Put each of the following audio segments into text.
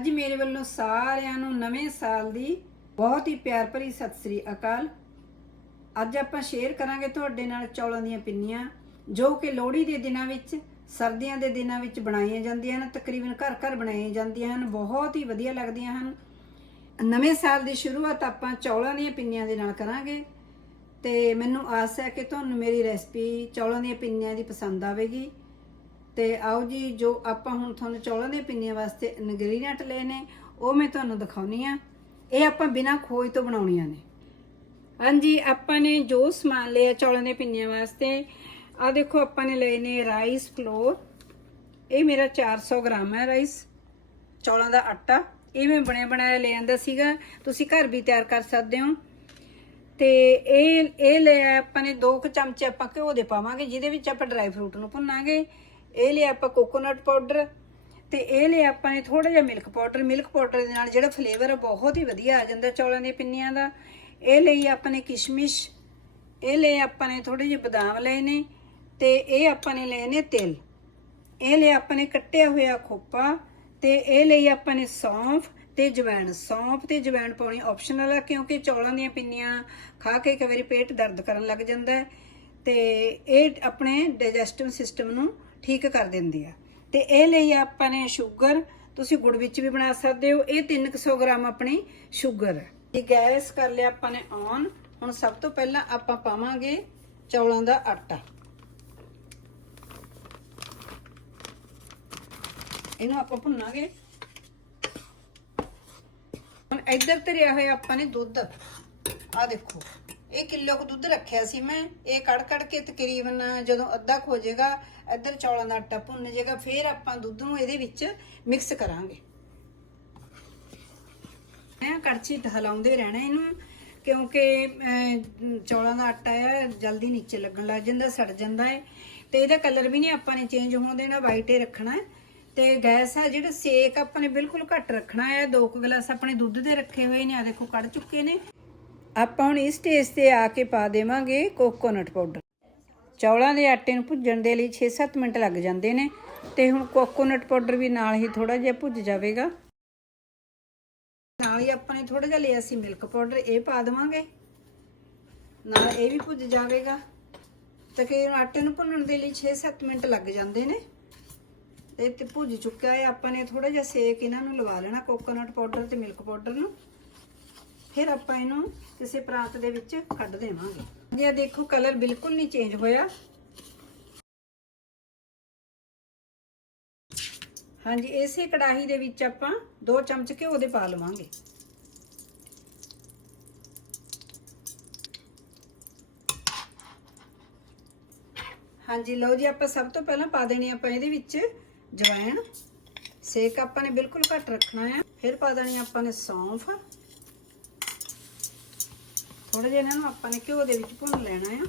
ਅੱਜ ਮੇਰੇ ਵੱਲੋਂ ਸਾਰਿਆਂ ਨੂੰ ਨਵੇਂ ਸਾਲ ਦੀ ਬਹੁਤ ਹੀ ਪਿਆਰ ਭਰੀ ਸਤਿ ਸ੍ਰੀ ਅਕਾਲ। ਅੱਜ ਆਪਾਂ ਸ਼ੇਅਰ ਕਰਾਂਗੇ ਤੁਹਾਡੇ ਨਾਲ ਚੌਲਾਂ ਦੀਆਂ ਪਿੰਨੀਆਂ, ਜੋ ਕਿ ਲੋਹੜੀ ਦੇ ਦਿਨਾਂ ਵਿੱਚ, ਸਰਦੀਆਂ ਦੇ ਦਿਨਾਂ ਵਿੱਚ ਬਣਾਈਆਂ ਜਾਂਦੀਆਂ ਹਨ, ਤਕਰੀਬਨ ਘਰ ਘਰ ਬਣਾਈਆਂ ਜਾਂਦੀਆਂ ਹਨ, ਬਹੁਤ ਹੀ ਵਧੀਆ ਲੱਗਦੀਆਂ ਹਨ। ਨਵੇਂ ਸਾਲ ਦੀ ਸ਼ੁਰੂਆਤ ਆਪਾਂ ਚੌਲਾਂ ਦੀਆਂ ਪਿੰਨੀਆਂ ਦੇ ਨਾਲ ਕਰਾਂਗੇ ਤੇ ਮੈਨੂੰ ਆਸ ਹੈ ਕਿ ਤੁਹਾਨੂੰ ਮੇਰੀ ਰੈਸਪੀ ਚੌਲਾਂ ਦੀਆਂ ਪਿੰਨੀਆਂ ਦੀ ਪਸੰਦ ਆਵੇਗੀ। ਤੇ ਆਓ ਜੀ, ਜੋ ਆਪਾਂ ਹੁਣ ਤੁਹਾਨੂੰ ਚੌਲਾਂ ਦੇ ਪਿੰਨੀਆਂ ਵਾਸਤੇ ਇਨਗਰੀਡੀਅੰਟ ਲਏ ਨੇ, ਉਹ ਮੈਂ ਤੁਹਾਨੂੰ ਦਿਖਾਉਣੀ ਆ। ਇਹ ਆਪਾਂ ਬਿਨਾਂ ਖੋਜ ਤੋਂ ਬਣਾਉਣੀਆਂ ਨੇ। ਹਾਂਜੀ, ਆਪਾਂ ਨੇ ਜੋ ਸਮਾਨ ਲਿਆ ਚੌਲਾਂ ਦੇ ਪਿੰਨੀਆਂ ਵਾਸਤੇ ਆ ਦੇਖੋ ਆਪਾਂ ਨੇ ਲਏ ਨੇ ਰਾਈਸ ਫਲੋਰ। ਇਹ ਮੇਰਾ 400 ਗ੍ਰਾਮ ਹੈ ਰਾਈਸ। ਚੌਲਾਂ ਦਾ ਆਟਾ, ਇਹ ਮੈਂ ਬਣਿਆ ਬਣਾਇਆ ਲੈ ਆਂਦਾ ਸੀਗਾ। ਤੁਸੀਂ ਘਰ ਵੀ ਤਿਆਰ ਕਰ ਸਕਦੇ ਹੋ। ਤੇ ਇਹ ਇਹ ਲਿਆ ਆਪਾਂ ਨੇ 2 ਕੁ ਚਮਚੇ ਆਪਾਂ ਘਿਓ ਦੇ ਪਾਵਾਂਗੇ, ਜਿਹਦੇ ਵਿੱਚ ਆਪਾਂ ਡਰਾਈ ਫਰੂਟ ਨੂੰ ਭੁੰਨਾਂਗੇ। ਇਹ ਲਿਆ ਆਪਾਂ ਕੋਕੋਨਟ ਪਾਊਡਰ ਤੇ ਇਹ ਲਿਆ ਆਪਾਂ ਨੇ ਥੋੜਾ ਜਿਹਾ ਮਿਲਕ ਪਾਊਡਰ ਮਿਲਕ ਪਾਊਡਰ ਦੇ ਨਾਲ ਜਿਹੜਾ ਫਲੇਵਰ ਆ ਬਹੁਤ ਹੀ ਵਧੀਆ ਆ ਜਾਂਦਾ ਚੌਲਾਂ ਦੀਆਂ ਪਿੰਨੀਆਂ ਦਾ। ਇਹ ਲਈ ਆਪਾਂ ਨੇ ਕਿਸ਼ਮਿਸ਼, ਇਹ ਲਏ ਆਪਾਂ ਨੇ ਥੋੜੇ ਜਿਹੇ ਬਦਾਮ ਲਏ ਨੇ ਤੇ ਇਹ ਆਪਾਂ ਨੇ ਲਏ ਨੇ ਤਿਲ। ਇਹ ਲਈ ਆਪਾਂ ਨੇ ਕੱਟਿਆ ਹੋਇਆ ਖੋਪਾ ਤੇ ਇਹ ਲਈ ਆਪਾਂ ਨੇ ਸੌਂਫ ਤੇ ਜਵੈਣ। ਸੌਂਫ ਤੇ ਜਵੈਣ ਪਾਉਣੀ ਆਪਸ਼ਨਲ ਆ ਕਿਉਂਕਿ ਚੌਲਾਂ ਦੀਆਂ ਪਿੰਨੀਆਂ ਖਾ ਕੇ ਕਈ ਵਾਰੀ ਪੇਟ ਦਰਦ ਕਰਨ ਲੱਗ ਜਾਂਦਾ ਹੈ ਤੇ ਇਹ ਆਪਣੇ ਡਾਈਜੈਸਟਿਵ ਸਿਸਟਮ ਨੂੰ ਠੀਕ ਕਰ ਦਿੰਦੀ ਆ। ਤੇ ਇਹ ਲਈ ਆਪਾਂ ਨੇ ਸ਼ੂਗਰ, ਤੁਸੀਂ ਗੁੜ ਵਿੱਚ ਵੀ ਬਣਾ ਸਕਦੇ ਹੋ। ਇਹ 300 ਗ੍ਰਾਮ ਆਪਣੀ ਸ਼ੂਗਰ ਹੈ। ਇਹ ਗੈਸ ਕਰ ਲਿਆ ਆਪਾਂ ਨੇ ਔਨ ਹੁਣ ਸਭ ਤੋਂ ਪਹਿਲਾਂ ਆਪਾਂ ਪਾਵਾਂਗੇ ਚੌਲਾਂ ਦਾ ਆਟਾ। ਇਹਨੂੰ ਆਪਾਂ ਭੁੰਨਾਂਗੇ। ਹੁਣ ਇੱਧਰ ਤੇ ਰਿਹਾ ਹੋਇਆ ਆਪਾਂ ਨੇ ਦੁੱਧ। ਆ ਦੇਖੋ। ਇਹ ਕਿਲੋ ਕੁ ਦੁੱਧ ਰੱਖਿਆ ਸੀ ਮੈਂ। ਇਹ ਕੜ ਕੜ ਕੇ ਤਕਰੀਬਨ ਜਦੋਂ ਅੱਧਾ ਕੁ ਜਾਏਗਾ, ਇੱਧਰ ਚੌਲਾਂ ਦਾ ਆਟਾ ਭੁੰਨ ਜਾਏਗਾ, ਫਿਰ ਆਪਾਂ ਦੁੱਧ ਨੂੰ ਇਹਦੇ ਵਿੱਚ ਮਿਕਸ ਕਰਾਂਗੇ। ਮੈਂ ਕੜਛੀ ਤੇ ਰਹਿਣਾ ਇਹਨੂੰ, ਕਿਉਂਕਿ ਚੌਲਾਂ ਦਾ ਆਟਾ ਹੈ ਜਲਦੀ ਨੀਚੇ ਲੱਗਣ ਲੱਗ ਜਾਂਦਾ, ਸੜ ਜਾਂਦਾ ਹੈ ਤੇ ਇਹਦਾ ਕਲਰ ਵੀ ਨਹੀਂ ਆਪਾਂ ਨੇ ਚੇਂਜ ਹੋਣ ਦੇਣਾ ਵਾਈਟ ਹੀ ਰੱਖਣਾ ਹੈ ਤੇ ਗੈਸ ਹੈ ਜਿਹੜਾ ਸੇਕ ਆਪਾਂ ਨੇ ਬਿਲਕੁਲ ਘੱਟ ਰੱਖਣਾ ਹੈ ਦੋ ਕੁ ਗਲਾਸ ਆਪਣੇ ਦੁੱਧ ਦੇ ਰੱਖੇ ਹੋਏ ਨੇ ਆ ਦੇਖੋ ਕੱਢ ਚੁੱਕੇ ਨੇ। ਆਪਾਂ ਹੁਣ ਇਸ ਸਟੇਜ ਤੇ ਆ ਕੇ ਪਾ ਦੇਵਾਂਗੇ ਕੋਕੋਨਟ ਪਾਊਡਰ ਚੌਲਾਂ ਦੇ ਆਟੇ ਨੂੰ ਭੁੱਜਣ ਦੇ ਲਈ 6-7 ਮਿੰਟ ਲੱਗ ਜਾਂਦੇ ਨੇ ਤੇ ਹੁਣ ਕੋਕੋਨਟ ਪਾਊਡਰ ਵੀ ਨਾਲ ਹੀ ਥੋੜਾ ਜਿਹਾ ਭੁੱਜ ਜਾਵੇਗਾ। ਨਾਲ ਹੀ ਆਪਾਂ ਨੇ ਥੋੜਾ ਜਿਹਾ ਲਿਆ ਸੀ ਮਿਲਕ ਪਾਊਡਰ ਇਹ ਪਾ ਦੇਵਾਂਗੇ। ਨਾਲ ਇਹ ਵੀ ਭੁੱਜ ਜਾਵੇਗਾ। ਤਕਰੀਬਨ ਆਟੇ ਨੂੰ ਭੁੰਨਣ ਦੇ ਲਈ 6-7 ਮਿੰਟ ਲੱਗ ਜਾਂਦੇ ਨੇ। ਤੇ ਤੇ ਭੁੱਜ ਚੁੱਕਿਆ ਹੈ, ਆਪਾਂ ਨੇ ਥੋੜਾ ਜਿਹਾ ਸੇਕ ਇਹਨਾਂ ਨੂੰ ਲਵਾ ਲੈਣਾ ਕੋਕੋਨਟ ਪਾਊਡਰ ਤੇ ਮਿਲਕ ਪਾਊਡਰ ਨੂੰ। ਫਿਰ ਆਪਾਂ ਇਹਨੂੰ ਕਿਸੇ ਪ੍ਰਾਂਤ ਦੇ ਵਿੱਚ ਕੱਢ ਦੇਵਾਂਗੇ। ਜੀ ਦੇਖੋ ਕਲਰ ਬਿਲਕੁਲ ਨਹੀਂ ਚੇਂਜ ਹੋਇਆ। ਹਾਂਜੀ, ਇਸੇ ਕੜਾਹੀ ਦੇ ਵਿੱਚ ਆਪਾਂ 2 ਚਮਚ ਘਿਓ ਦੇ ਪਾ ਲਵਾਂਗੇ। ਹਾਂਜੀ, ਲਓ ਜੀ, ਆਪਾਂ ਸਭ ਤੋਂ ਪਹਿਲਾਂ ਪਾ ਦੇਣੀ ਆਪਾਂ ਇਹਦੇ ਵਿੱਚ ਜਵੈਣ। ਸੇਕ ਆਪਾਂ ਨੇ ਬਿਲਕੁਲ ਘੱਟ ਰੱਖਣਾ ਹੈ ਫਿਰ ਪਾ ਦੇਣੀ ਆਪਾਂ ਨੇ ਸੌਂਫ। ਥੋੜੇ ਜਿਹਾ ਇਹਨਾਂ ਨੂੰ ਆਪਾਂ ਨੇ ਘਿਓ ਦੇ ਵਿੱਚ ਭੁੰਨ ਲੈਣਾ ਹੈ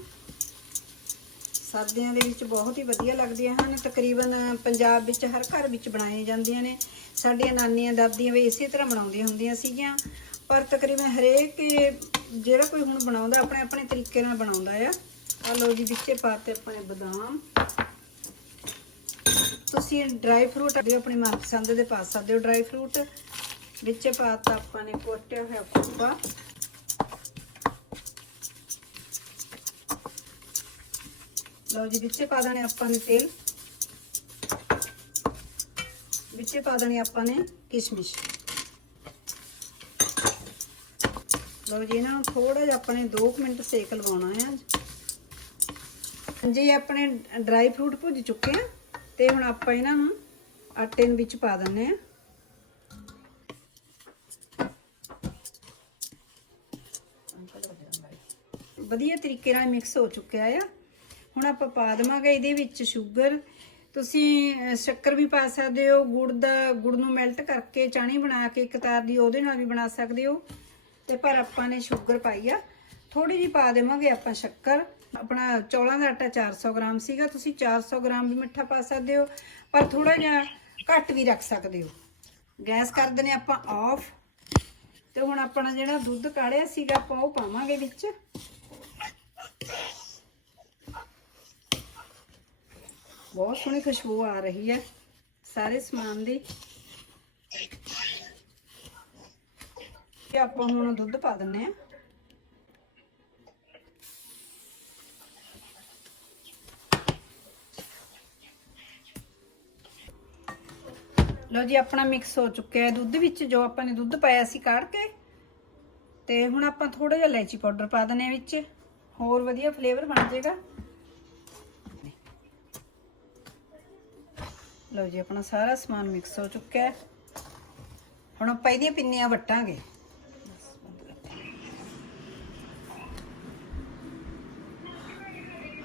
ਸਰਦੀਆਂ ਦੇ ਵਿੱਚ ਬਹੁਤ ਹੀ ਵਧੀਆ ਲੱਗਦੀਆਂ ਹਨ। ਤਕਰੀਬਨ ਪੰਜਾਬ ਵਿੱਚ ਹਰ ਘਰ ਵਿੱਚ ਬਣਾਈਆਂ ਜਾਂਦੀਆਂ ਨੇ। ਸਾਡੀਆਂ ਨਾਨੀਆਂ ਦਾਦੀਆਂ ਵੀ ਇਸੇ ਤਰ੍ਹਾਂ ਬਣਾਉਂਦੀਆਂ ਹੁੰਦੀਆਂ ਸੀਗੀਆਂ। ਪਰ ਤਕਰੀਬਨ ਹਰੇਕ ਜਿਹੜਾ ਕੋਈ ਹੁਣ ਬਣਾਉਂਦਾ, ਆਪਣੇ ਆਪਣੇ ਤਰੀਕੇ ਨਾਲ ਬਣਾਉਂਦਾ ਆ। ਆ ਲਓ ਜੀ, ਵਿੱਚੇ ਪਾਤੇ ਆਪਣੇ ਬਦਾਮ। ਤੁਸੀਂ ਡਰਾਈ ਫਰੂਟ ਦੇ ਆਪਣੀ ਮਨਪਸੰਦ ਦੇ ਪਾ ਸਕਦੇ ਹੋ। ਡਰਾਈ ਫਰੂਟ ਵਿੱਚੇ ਪਾਤਾ ਆਪਾਂ ਨੇ ਕੋਟਿਆ ਹੋਇਆ ਖੋਪਾ ਲਓ ਜੀ, ਵਿੱਚੇ ਪਾ ਦੇਣੇ ਆਪਾਂ ਨੇ ਤੇਲ। ਵਿੱਚੇ ਪਾ ਦੇਣੇ ਆਪਾਂ ਨੇ ਕਿਸ਼ਮਿਸ਼। ਲਓ ਜੀ, ਇਹਨਾਂ ਨੂੰ ਥੋੜਾ ਜਿਹਾ ਆਪਾਂ ਨੇ 2 ਮਿੰਟ ਸੇਕ ਲਵਾਉਣਾ ਹੈ ਹਾਂਜੀ ਆਪਣੇ ਡਰਾਈ ਫਰੂਟ ਭੁੱਜ ਚੁੱਕੇ ਆ ਤੇ ਹੁਣ ਆਪਾਂ ਇਹਨਾਂ ਨੂੰ ਆਟੇ ਨੂੰ ਵਿੱਚ ਪਾ ਦਿੰਨੇ ਆ। ਵਧੀਆ ਤਰੀਕੇ ਨਾਲ ਮਿਕਸ ਹੋ ਚੁੱਕਿਆ ਆ। ਹੁਣ ਆਪਾਂ ਪਾ ਦੇਵਾਂਗੇ ਇਹਦੇ ਵਿੱਚ ਸ਼ੂਗਰ ਤੁਸੀਂ ਸ਼ੱਕਰ ਵੀ ਪਾ ਸਕਦੇ ਹੋ, ਗੁੜ ਦਾ, ਗੁੜ ਨੂੰ ਮੈਲਟ ਕਰਕੇ ਚਾਣੀ ਬਣਾ ਕੇ ਇੱਕ ਤਾਰ ਦੀ ਉਹਦੇ ਨਾਲ ਵੀ ਬਣਾ ਸਕਦੇ ਹੋ। ਤੇ ਪਰ ਆਪਾਂ ਨੇ ਸ਼ੂਗਰ ਪਾਈ ਆ। ਥੋੜੀ ਜਿਹੀ ਪਾ ਦੇਵਾਂਗੇ ਆਪਾਂ ਸ਼ੱਕਰ। ਆਪਣਾ ਚੌਲਾਂ ਦਾ ਆਟਾ 400 ਗ੍ਰਾਮ ਸੀਗਾ, ਤੁਸੀਂ 400 ਗ੍ਰਾਮ ਵੀ ਮਿੱਠਾ ਪਾ ਸਕਦੇ ਹੋ, ਪਰ ਥੋੜਾ ਜਿਹਾ ਘੱਟ ਵੀ ਰੱਖ ਸਕਦੇ ਹੋ। ਗੈਸ ਕਰ ਦਨੇ ਆਪਾਂ ਆਫ ਤੇ ਹੁਣ ਆਪਣਾ ਜਿਹੜਾ ਦੁੱਧ ਕਾੜਿਆ ਸੀਗਾ ਆਪਾਂ ਉਹ ਪਾਵਾਂਗੇ ਵਿੱਚ। ਬਹੁਤ ਸੋਹਣੀ ਖੁਸ਼ਬੂ ਆ ਰਹੀ ਹੈ ਸਾਰੇ ਸਮਾਨ ਦੀ। ਤੇ ਆਪਾਂ ਹੁਣ ਦੁੱਧ ਪਾ ਦਿੰਨੇ ਆ ਲੋ ਜੀ, ਆਪਣਾ ਮਿਕਸ ਹੋ ਚੁੱਕਿਆ ਹੈ। ਦੁੱਧ ਵਿੱਚ ਜੋ ਆਪਾਂ ਨੇ ਦੁੱਧ ਪਾਇਆ ਸੀ ਕਾੜ ਕੇ, ਤੇ ਹੁਣ ਆਪਾਂ ਥੋੜਾ ਜਿਹਾ ਇਲਾਇਚੀ ਪਾਊਡਰ ਪਾ ਦਿੰਨੇ ਆ ਵਿੱਚ। ਹੋਰ ਵਧੀਆ ਫਲੇਵਰ ਬਣ ਜਾਏਗਾ। ਲਓ ਜੀ, ਆਪਣਾ ਸਾਰਾ ਸਮਾਨ ਮਿਕਸ ਹੋ ਚੁੱਕਾ ਹੈ। ਹੁਣ ਆਪਾਂ ਇਹਦੀਆਂ ਪਿੰਨੀਆਂ ਵੱਟਾਂਗੇ।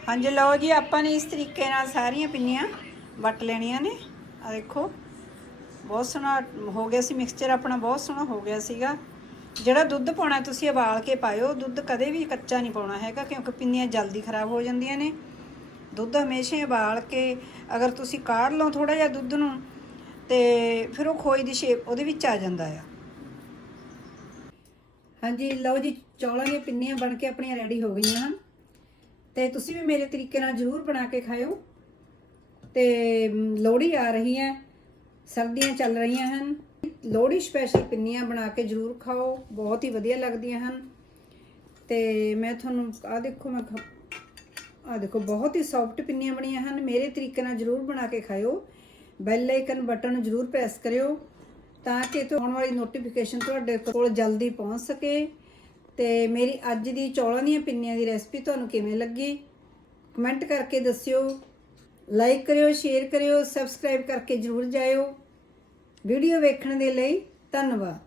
ਹਾਂਜੀ, ਲਓ ਜੀ, ਆਪਾਂ ਨੇ ਇਸ ਤਰੀਕੇ ਨਾਲ ਸਾਰੀਆਂ ਪਿੰਨੀਆਂ ਵੱਟ ਲੈਣੀਆਂ ਨੇ। ਆ ਦੇਖੋ, ਬਹੁਤ ਸੋਹਣਾ ਹੋ ਗਿਆ ਸੀ ਮਿਕਸਚਰ ਆਪਣਾ ਬਹੁਤ ਸੋਹਣਾ ਹੋ ਗਿਆ ਸੀਗਾ। ਜਿਹੜਾ ਦੁੱਧ ਪਾਉਣਾ ਤੁਸੀਂ ਉਬਾਲ ਕੇ ਪਾਇਓ, ਦੁੱਧ ਕਦੇ ਵੀ ਕੱਚਾ ਨਹੀਂ ਪਾਉਣਾ ਹੈਗਾ, ਕਿਉਂਕਿ ਪਿੰਨੀਆਂ ਜਲਦੀ ਖਰਾਬ ਹੋ ਜਾਂਦੀਆਂ ਨੇ। ਦੁੱਧ ਹਮੇਸ਼ਾ ਉਬਾਲ ਕੇ ਅਗਰ ਤੁਸੀਂ ਕਾੜ ਲਓ ਥੋੜਾ ਜਿਹਾ ਦੁੱਧ ਨੂੰ, ਤੇ ਫਿਰ ਉਹ ਖੋਏ ਦੀ ਸ਼ੇਪ ਉਹਦੇ ਵਿੱਚ ਆ ਜਾਂਦਾ ਆ। ਹਾਂਜੀ, ਲਓ ਜੀ, ਚੌਲਾਂ ਦੀਆਂ ਪਿੰਨੀਆਂ ਬਣ ਕੇ ਆਪਣੀਆਂ ਰੈਡੀ ਹੋ ਗਈਆਂ ਹਨ। ਤੇ ਤੁਸੀਂ ਵੀ ਮੇਰੇ ਤਰੀਕੇ ਨਾਲ ਜ਼ਰੂਰ ਬਣਾ ਕੇ ਖਾਇਓ। ਤੇ ਲੋਹੜੀ ਆ ਰਹੀ ਹੈ, ਸਰਦੀਆਂ ਚੱਲ ਰਹੀਆਂ ਹਨ। ਲੋਹੜੀ ਸਪੈਸ਼ਲ ਪਿੰਨੀਆਂ ਬਣਾ ਕੇ ਜ਼ਰੂਰ ਖਾਓ, ਬਹੁਤ ਹੀ ਵਧੀਆ ਲੱਗਦੀਆਂ ਹਨ। ਤੇ ਮੈਂ ਤੁਹਾਨੂੰ ਆ ਦੇਖੋ, ਮੈਂ ਆ ਦੇਖੋ, ਬਹੁਤ ਹੀ ਸੌਫਟ ਪਿੰਨੀਆਂ ਬਣੀਆਂ ਹਨ। ਮੇਰੇ ਤਰੀਕੇ ਨਾਲ ਜ਼ਰੂਰ ਬਣਾ ਕੇ ਖਾਇਓ। ਬੈਲ ਆਈਕਨ ਬਟਨ ਨੂੰ ਜ਼ਰੂਰ ਪ੍ਰੈਸ ਕਰਿਓ ਤਾਂ ਕਿ ਆਉਣ ਵਾਲੀ ਨੋਟੀਫਿਕੇਸ਼ਨ ਤੁਹਾਡੇ ਕੋਲ ਜਲਦੀ ਪਹੁੰਚ ਸਕੇ। ਤੇ ਮੇਰੀ ਅੱਜ ਦੀ ਚੌਲਾਂ ਦੀਆਂ ਪਿੰਨੀਆਂ ਦੀ ਰੈਸਪੀ ਤੁਹਾਨੂੰ ਕਿਵੇਂ ਲੱਗੀ? ਕਮੈਂਟ ਕਰਕੇ ਦੱਸਿਓ। ਲਾਈਕ ਕਰਿਓ ਸ਼ੇਅਰ ਕਰਿਓ ਸਬਸਕ੍ਰਾਈਬ ਕਰਕੇ ਜ਼ਰੂਰ ਜਾਇਓ। ਵੀਡੀਓ ਵੇਖਣ ਦੇ ਲਈ ਧੰਨਵਾਦ।